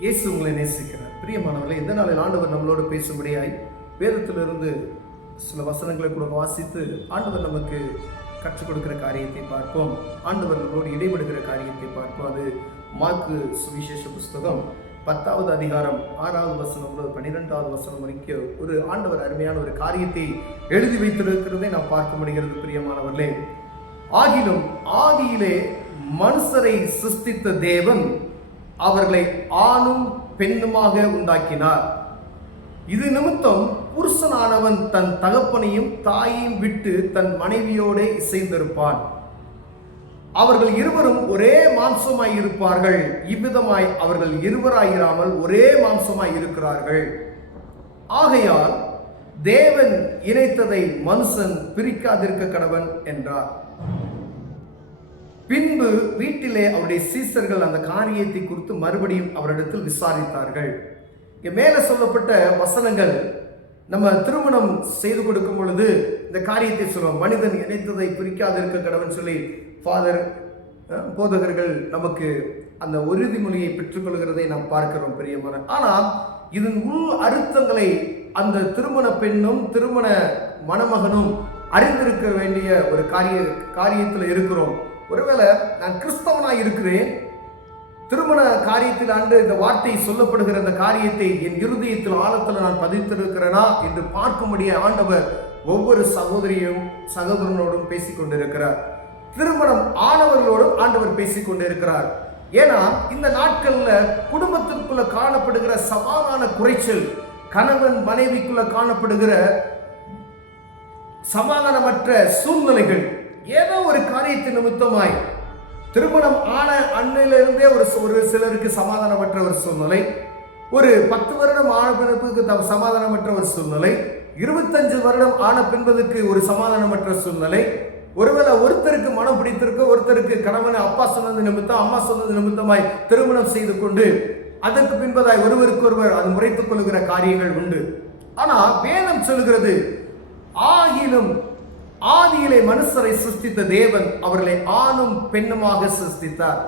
இயேசு உங்களை நேசிக்கிறார். பிரியமானவர்களே, இந்த நாளில் ஆண்டவர் நம்மளோடு பேசும்படியாய் வேதத்திலிருந்து சில வசனங்களை கூட வாசித்து ஆண்டவர் நமக்கு கற்றுக் கொடுக்கிற காரியத்தை பார்ப்போம். ஆண்டவர் நம்மளோடு இடைபடுகிற காரியத்தை பார்ப்போம். அது மார்க்கு சுவிசேஷ புஸ்தகம் 10வது அதிகாரம் 6வது வசனம் முதல் 12வது வசனம் வரைக்கும் ஒரு ஆண்டவர் அருமையான ஒரு காரியத்தை எழுதி வைத்திருக்கிறதை நாம் பார்க்க முடிகிறது. பிரியமானவர்களே, ஆகிலும் ஆதியிலே மனுஷரை சிருஷ்டித்த தேவன் அவர்களை ஆணும் பெண்ணுமாக உண்டாக்கினார். இது நிமித்தம் புருஷனானவன் தன் தகப்பனையும் தாயையும் விட்டு தன் மனைவியோடு இசைந்திருப்பான், அவர்கள் இருவரும் ஒரே மாம்சமாய் இருப்பார்கள். இவ்விதமாய் அவர்கள் இருவராயிராமல் ஒரே மாம்சமாய் இருக்கிறார்கள். ஆகையால் தேவன் இணைத்ததை மனுஷன் பிரிக்காதிருக்க கடவன் என்றார். பின்பு வீட்டிலே அவருடைய சீசர்கள் அந்த காரியத்தை குறித்து மறுபடியும் அவரிடத்தில் விசாரித்தார்கள். மேல சொல்லப்பட்ட வசனங்கள் நம்ம திருமணம் செய்து கொடுக்கும் பொழுது இந்த காரியத்தை சொல்லுவோம், மனிதன் இணைத்ததை பிரிக்காதிருக்க கடவன் சொல்லி ஃபாதர் போதகர்கள் நமக்கு அந்த உறுதிமொழியை பெற்றுக்கொள்கிறதை நாம் பார்க்கிறோம். பிரியமான, ஆனால் இதன் உள் அர்த்தங்களை அந்த திருமண பெண்ணும் திருமண மணமகனும் அறிந்திருக்க வேண்டிய ஒரு காரியத்தில் இருக்கிறோம். ஒருவேளை நான் கிறிஸ்தவனாய் இருக்கிறேன், திருமண காரியத்தில் ஆண்டு இந்த வார்த்தை சொல்லப்படுகிற அந்த காரியத்தை என் இருதயத்தில் ஆழத்தில் நான் பதித்திருக்கிறேனா என்று பார்க்கும்படிய ஆண்டவர் ஒவ்வொரு சகோதரியும் சகோதரனோடும் பேசிக்கொண்டிருக்கிறார். திருமணம் ஆனவர்களோடும் ஆண்டவர் பேசிக்கொண்டிருக்கிறார். ஏன்னா இந்த நாட்கள்ல குடும்பத்திற்குள்ள காணப்படுகிற சமாதான குறைச்சல், கணவன் மனைவிக்குள்ள காணப்படுகிற சமாதானமற்ற சூழ்நிலைகள், ஏதோ ஒரு காரியத்தின் நிமித்தமாய் திருமணம் ஆன அன்னையிலிருந்தே ஒரு சிலருக்கு சமாதானமற்ற ஒரு சூழ்நிலை, ஒரு 10 வருடம் ஆன பின்புக்கு சமாதானமற்ற ஒரு சூழ்நிலை, 25 வருடம் ஆன பின்பதுக்கு ஒரு சமாதானமற்ற சூழ்நிலை. ஒருவேளை ஒருத்தருக்கு மனம் பிடித்திருக்க, ஒருத்தருக்கு கணவன் அப்பா சொன்னது நிமித்தம் அம்மா சொன்னது நிமித்தமாய் திருமணம் செய்து கொண்டு அதற்கு பின்பதாய் ஒருவருக்கு ஒருவர் அது முறைத்துக் கொள்கிற காரியங்கள் உண்டு. ஆனா வேதம் சொல்கிறது, ஆகிலும் ஆதியிலே மனுஷரை சிருஷ்டித்த தேவன் அவர்களை ஆணும் பெண்ணுமாக சிருஷ்டித்தார்.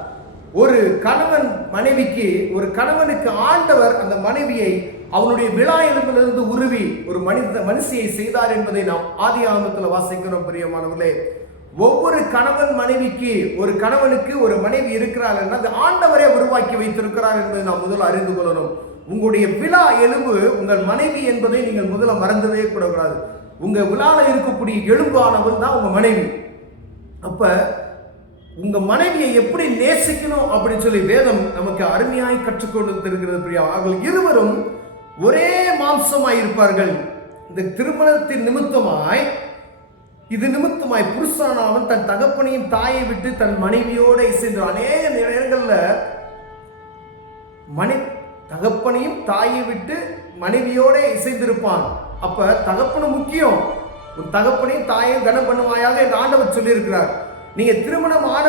ஒரு கணவன் மனைவிக்கு, ஒரு கணவனுக்கு ஆண்டவர் அந்த மனைவியை அவனுடைய விழா எலும்பிலிருந்து உருவி ஒரு மனுஷியை செய்தார் என்பதை நாம் ஆதி ஆகமத்தில் வாசிக்கிறோம். பிரியமானவர்களே, ஒவ்வொரு கணவன் மனைவிக்கு, ஒரு கணவனுக்கு ஒரு மனைவி இருக்கிறார் என்றால் அது ஆண்டவரே உருவாக்கி வைத்திருக்கிறார் என்பதை நாம் முதல்ல அறிந்து கொள்ளணும். உங்களுடைய விழா எலும்பு உங்கள் மனைவி என்பதை நீங்கள் முதல்ல மறந்தவே கூடாது. உங்க விழால இருக்கக்கூடிய எலும்பானவன் தான் உங்க மனைவி. அப்ப உங்க மனைவியை எப்படி நேசிக்கணும் அப்படின்னு சொல்லி வேதம் நமக்கு அருமையாய் கற்றுக்கொண்டு இருக்கிறது. பிரியா, அவர்கள் இருவரும் ஒரே மாம்சமாய் இருப்பார்கள். இந்த திருமணத்தின் நிமித்தமாய், இது நிமித்தமாய் புருஷனானவன் தன் தகப்பனையும் தாயை விட்டு தன் மனைவியோட இசைந்து, அநேக நேரங்கள்ல தகப்பனையும் தாயை விட்டு மனைவியோட இசைந்திருப்பான். அப்ப தகப்பனும் முக்கியம். உன் தகப்பனையும் தாயையும் கனம் பண்ணுவாயாக என்று ஆண்டவர் சொல்லி இருக்கிறார். நீங்க திருமணம் ஆன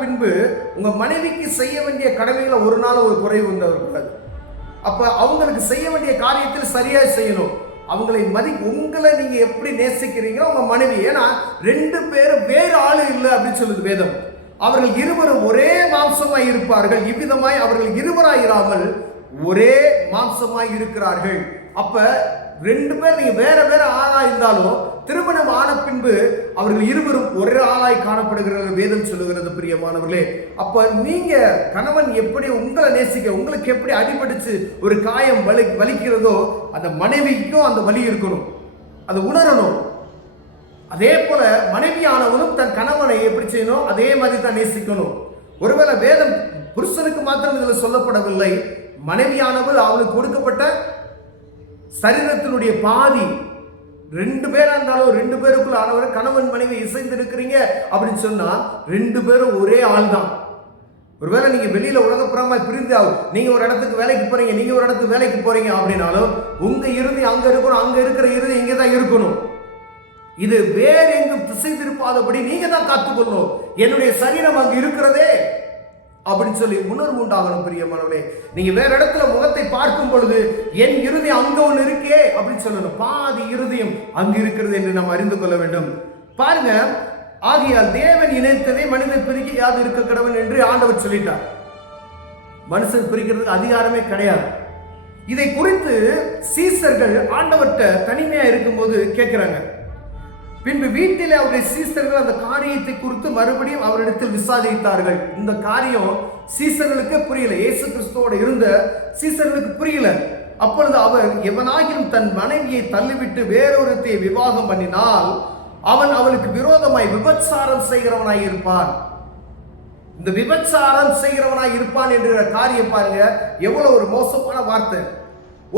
பின்பு உங்க மனைவிக்கு செய்ய வேண்டிய கடமைகளை ஒரு நாள் ஒரு குறைவு உண்டாக, அப்ப அவங்களுக்கு செய்ய வேண்டிய காரியத்தில் சரியா செய்யணும். அவங்களை உங்களை நீங்க எப்படி நேசிக்கிறீங்களோ உங்க மனைவி, ஏன்னா 2 பேரும் வேறு ஆளு இல்லை அப்படின்னு சொல்லுது வேதம். அவர்கள் இருவரும் ஒரே மாம்சமாய் இருப்பார்கள். இவ்விதமாய் அவர்கள் இருவராயிராமல் ஒரே மாம்சமாய் இருக்கிறார்கள். அப்ப 2 பேர் நீங்க வேற வேற ஆளா இருந்தாலும் திருமணம் ஆன பின்பு அவர்கள் இருவரும் ஒரே ஆளாய் காணப்படுகிறது வேதம் சொல்லுகிறது. பிரியமானவர்களே, அப்ப நீங்க கணவன் எப்படி உங்களை நேசிக்க, உங்களுக்கு எப்படி அடிபடிச்சு ஒரு காயம் வலிக்கிறதோ அந்த மனைவிக்கும் அந்த வலி இருக்கணும், அது உணரணும். அதே போல மனைவியானவனும் தன் கணவனை எப்படி செய்யணும், அதே மாதிரி தான் நேசிக்கணும். ஒருவேளை வேதம் புருஷனுக்கு மாத்திரம் இதில் சொல்லப்படவில்லை, மனைவியானவள் அவளுக்கு கொடுக்கப்பட்ட சரீரத்தினுடைய பாதி. 2 பேரா இருந்தாலும் 2 பேருக்குள்ள ஆனவர் கணவன் மனைவி இசைந்து இருக்கிறீங்க அப்படின்னு சொன்னா 2 பேரும் ஒரே ஆள் தான். ஒருவேளை நீங்க வெளியில உலகப்புறமா பிரிந்து நீங்க ஒரு இடத்துக்கு வேலைக்கு போறீங்க, நீங்க ஒரு இடத்துக்கு வேலைக்கு போறீங்க அப்படின்னாலும் உங்க இறுதி அங்க இருக்கணும், அங்க இருக்கிற இறுதி இங்க தான் இருக்கணும். இது வேற எங்கும் திசை திருப்பாதபடி நீங்க தான் காத்துக்கொள்ளணும். என்னுடைய சரீரம் அங்கு இருக்கிறதே அப்படின்னு சொல்லி உணர்வு உண்டாகணும். பிரியமானவர்களே, நீங்க வேற இடத்துல முகத்தை பார்க்கும் பொழுது என் இறுதி அங்க ஒன்று இருக்கே அப்படின்னு சொல்லணும். பாதி இருதயம் அங்கு இருக்கிறது என்று நாம் அறிந்து கொள்ள வேண்டும். பாருங்க, ஆகையால் தேவன் இணைத்ததை மனிதன் பிரிக்க யாது இருக்க கடவன் என்று ஆண்டவர் சொல்லிட்டார். மனுஷன் பிரிக்கிறதுக்கு அதிகாரமே கிடையாது. இதை குறித்து சீசர்கள் ஆண்டவர்கிட்ட தனிமையா இருக்கும்போது கேட்கிறாங்க. பின்பு வீட்டிலே அவருடைய சீசர்கள் அந்த காரியத்தை குறித்து மறுபடியும் அவரிடத்தில் விசாரித்தார்கள். இந்த காரியம் சீசர்களுக்கு புரியல, இயேசு கிறிஸ்துவோட இருந்த சீசர்களுக்கு புரியல. அப்பொழுது அவர், எவனாகிலும் தன் மனைவியை தள்ளிவிட்டு வேறொருத்தையை விவாகம் பண்ணினால் அவன் அவளுக்கு விரோதமாய் விபச்சாரம் செய்கிறவனாய் இருப்பான். இந்த விபச்சாரம் செய்கிறவனாய் இருப்பான் என்கிற காரியம் பாருங்க, எவ்வளவு ஒரு மோசமான வார்த்தை.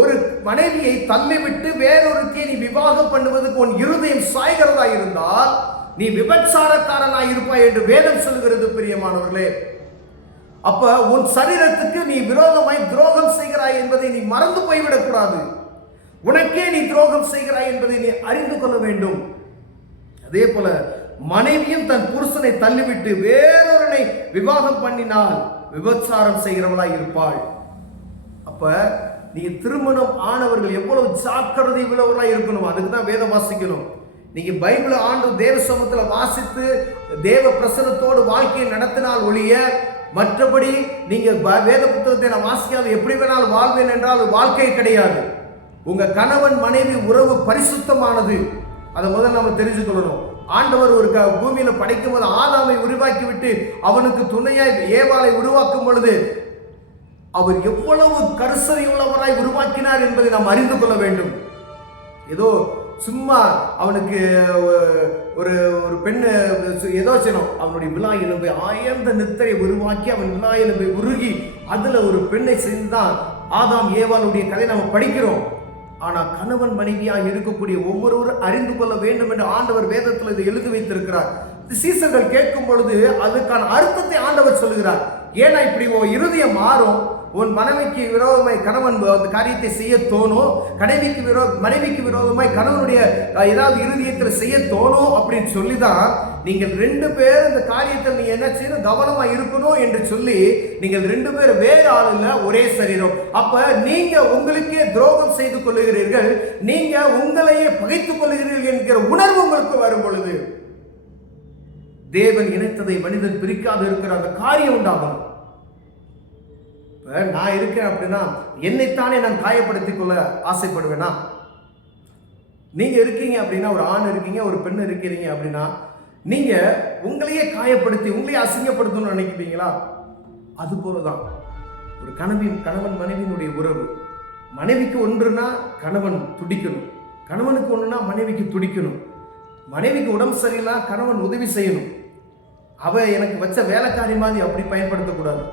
ஒரு மனைவியை தள்ளிவிட்டு வேறொருத்தியை நீ விவாகம் பண்ணுவதற்கு உன் இருதயம் சாய்கிறதா இருந்தால் நீ விபச்சாரக்காரனாய் இருப்பாய் என்று வேதம் சொல்கிறது பிரியமானவர்களே. அப்ப உன் சரீரத்துக்கு நீ விரோதமாய் துரோகம் செய்கிறாய் என்பதை நீ மறந்து போய்விடக் கூடாது. உனக்கே நீ துரோகம் செய்கிறாய் என்பதை நீ அறிந்து கொள்ள வேண்டும். அதே போல மனைவியும் தன் புருஷனை தள்ளிவிட்டு வேறொருனை விவாகம் பண்ணினால் விபச்சாரம் செய்கிறவளாய் இருப்பாள். அப்ப நீங்க திருமணம் ஆனவர்கள் எவ்வளவு ஜாக்கிரதை உள்ளவர்களாய் இருக்கணும். அதுக்கு தான் வேதம் வாசிக்கணும். நீங்க பைபிளை ஆண்டு தேவ சமூகத்துல வாசித்து தேவ பிரசனத்தோடு வாழ்க்கையை நடத்தினால் ஒழிய மற்றபடி நீங்க வேத புத்தகத்தை நான் வாசிக்காது எப்படி வேணாலும் வாழ்வேன் என்றால் வாழ்க்கை கிடையாது. உங்க கணவன் மனைவி உறவு பரிசுத்தமானது. அதை முதல்ல நம்ம தெரிஞ்சுக்கொள்ளணும். ஆண்டவர் ஒரு பூமியில படைக்கும் போது ஆதாமை உருவாக்கி விட்டு அவனுக்கு துணையாய் ஏவாளை உருவாக்கும் பொழுது அவர் எவ்வளவு கரிசனை உள்ளவராய் உருவாக்கினார் என்பதை நாம் அறிந்து கொள்ள வேண்டும். ஏதோ சும்மா அவனுக்கு ஒரு ஒரு பெண்ணு ஏதோ செய்யணும், அவனுடைய விழா எலும்பை ஆயர்ந்த நித்தரை உருவாக்கி அவன் விழா எலும்பை உருகி அதுல ஒரு பெண்ணை செய்துதான் ஆதாம் ஏவாளுடைய கதை நாம் படிக்கிறோம். ஆனா கணவன் மனைவியாக இருக்கக்கூடிய ஒவ்வொருவரும் அறிந்து கொள்ள வேண்டும் என்று ஆண்டவர் வேதத்தில் இதை எழுதி வைத்திருக்கிறார். சீசர்கள் கேட்கும் பொழுது அதுக்கான அர்த்தத்தை ஆண்டவர் சொல்லுகிறார். ஏன்னா இப்படி இருதயம் மாறும். உன் மனைவிக்கு விரோதமாய் கணவன் அந்த காரியத்தை செய்ய தோணும், மனைவிக்கு விரோதமாய் கணவனுடைய ஏதாவது இருதயத்தில் செய்ய தோணும் அப்படின்னு சொல்லிதான் நீங்கள் 2 பேர் இந்த காரியத்தில் நீங்க என்ன செய்யணும், கவனமா இருக்கணும் என்று சொல்லி நீங்கள் 2 பேர் வேறு ஆள் இல்ல, ஒரே சரீரம். அப்ப நீங்க உங்களுக்கே துரோகம் செய்து கொள்ளுகிறீர்கள், நீங்க உங்களையே பகைத்துக் கொள்ளுகிறீர்கள் என்கிற உணர்வு உங்களுக்கு வரும் பொழுது தேவன் இணைத்ததை மனிதன் பிரிக்காது இருக்கிற அந்த காரியம் உண்டாகும். நான் இருக்கேன் அப்படின்னா என்னைத்தானே நான் காயப்படுத்திக் கொள்ள ஆசைப்படுவேனா? நீங்க இருக்கீங்க அப்படின்னா, ஒரு ஆண் இருக்கீங்க, ஒரு பெண் இருக்கிறீங்க அப்படின்னா நீங்க உங்களையே காயப்படுத்தி உங்களையே அசிங்கப்படுத்தணும்னு நினைக்கிறீங்களா? அது போலதான் ஒரு கணவன் மனைவியினுடைய உறவு. மனைவிக்கு ஒன்றுனா கணவன் துடிக்கணும், கணவனுக்கு ஒன்றுனா மனைவிக்கு துடிக்கணும். மனைவிக்கு உடம்பு சரியில்லை, கணவன் உதவி செய்யணும். அவ எனக்கு வச்ச வேலைக்காரி மாதிரி அப்படி பயன்படுத்தக்கூடாது.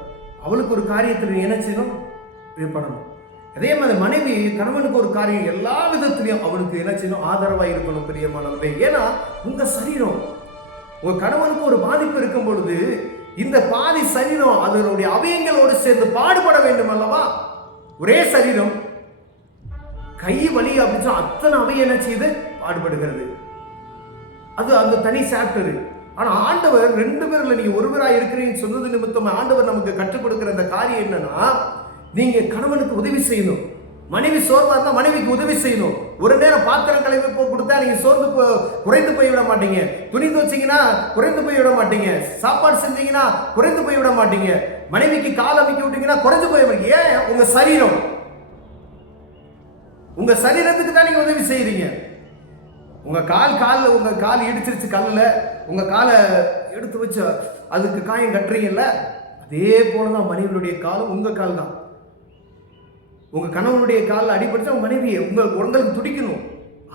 அவளுக்கு ஒரு காரியத்தில் என்ன செய்யணும், பண்ணணும். அதே மாதிரி மனைவி கணவனுக்கு ஒரு காரியம் எல்லா விதத்திலையும் அவனுக்கு என்ன செய்யணும், ஆதரவாக இருக்கணும் பிரியமானவர்களே. ஏன்னா உங்க சரீரம், உங்க கணவனுக்கு ஒரு பாதிப்பு இருக்கும் பொழுது இந்த பாதி சரீரம் அதனுடைய அவயங்களோடு சேர்ந்து பாடுபட வேண்டும் அல்லவா? ஒரே சரீரம் கை வலி அப்படின்னு அத்தனை அவயம் என்ன செய்து பாடுபடுகிறது. அது அந்த தனி சாப்டர். ஆனா ஆண்டவர் 2 பேர்ல நீங்க ஒருவராக இருக்கிறீங்கன்னு சொன்னது நிமித்தம் ஆண்டவர் நமக்கு கற்றுக் கொடுக்கிற அந்த காரியம் என்னன்னா, நீங்க கணவனுக்கு உதவி செய்யணும். மனைவி சோர்வா இருந்தா மனைவிக்கு உதவி செய்யணும். ஒரு நேரம் பாத்திரம் கழுவி கொடுத்தா நீங்க சோர்ந்து குறைந்து போய் விட மாட்டீங்க. துணி துவச்சிங்கன்னா குறைந்து போய் விட மாட்டீங்க. சாப்பாடு செஞ்சீங்கன்னா குறைந்து போய் விட மாட்டீங்க. மனைவிக்கு கால் அமைக்க விட்டீங்கன்னா குறைஞ்சு போய் விட. ஏன்? உங்க சரீரம், உங்க சரீரத்துக்கு தான் நீங்க உதவி செய்யறீங்க. உங்க கால் இடிச்சிருச்சு கல்லுல, உங்க காலை எடுத்து வச்சு அதுக்கு காயம் கட்டுறீங்கல்ல, அதே போலதான் மனைவியுடைய காலம் உங்க கால் தான். உங்க கணவனுடைய காலில் அடிபடுச்சா உங்க மனைவியை உங்களுக்கு துடிக்கணும்.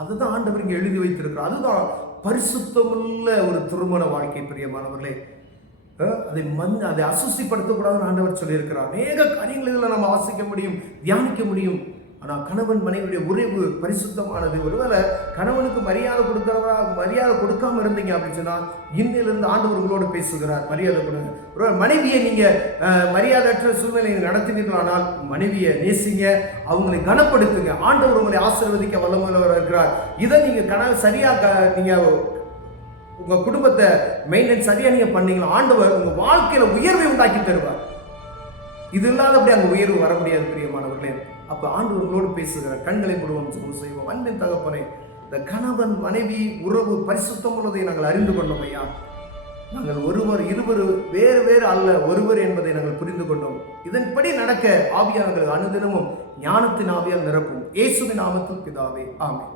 அதுதான் ஆண்டவர் இங்க எழுதி வைத்திருக்கிறார். அதுதான் பரிசுத்தமுள்ள ஒரு திருமண வாழ்க்கை பிரியமானவர்களே. அதை அசுசிப்படுத்தக்கூடாதுன்னு ஆண்டவர் சொல்லியிருக்கிறார். அநேக காரியங்களில் நம்ம வாசிக்க முடியும், தியானிக்க முடியும். ஆனால் கணவன் மனைவியுடைய உறவு பரிசுத்தமானது. ஒருவேளை கணவனுக்கு மரியாதை கொடுக்காம இருந்தீங்க அப்படின்னு சொன்னா இன்னிலிருந்து ஆண்டவர் உங்களோடு பேசுகிறார், மரியாதை கொடுங்க. ஒரு மனைவியை நீங்க மரியாதையற்ற சூழ்நிலை நடத்தினீர்களானால் மனைவியை நேசிங்க, அவங்களை கனப்படுத்துங்க. ஆண்டவர் உங்களை ஆசீர்வதிக்க வல்லமையுள்ளவர் இருக்கிறார். இதை நீங்க சரியா நீங்க உங்க குடும்பத்தை மெயின்டைன் சரியா நீங்க பண்ணீங்களா, ஆண்டவர் உங்க வாழ்க்கையில உயர்வை உண்டாக்கி தருவார். இது இல்லாதபடி அங்க உயர்வு வர முடியாது பிரியமானவர்களே. அப்ப ஆண்டவர்களோடு பேசுகிற கண்களை முழுவதும் சுகம் செய்வோம். அன்பின் தகப்பனே, இந்த கணவன் மனைவி உறவு பரிசுத்தம் உள்ளதை நாங்கள் அறிந்து கொண்டோம் ஐயா. நாங்கள் ஒருவர் இருவர் வேறு வேறு அல்ல, ஒருவர் என்பதை நாங்கள் புரிந்து கொண்டோம். இதன்படி நடக்க ஆவியானவர்கள் அனுதினமும் ஞானத்தின் ஆவியால் நிரப்பும். இயேசுவின் நாமத்தில் பிதாவே, ஆமென்.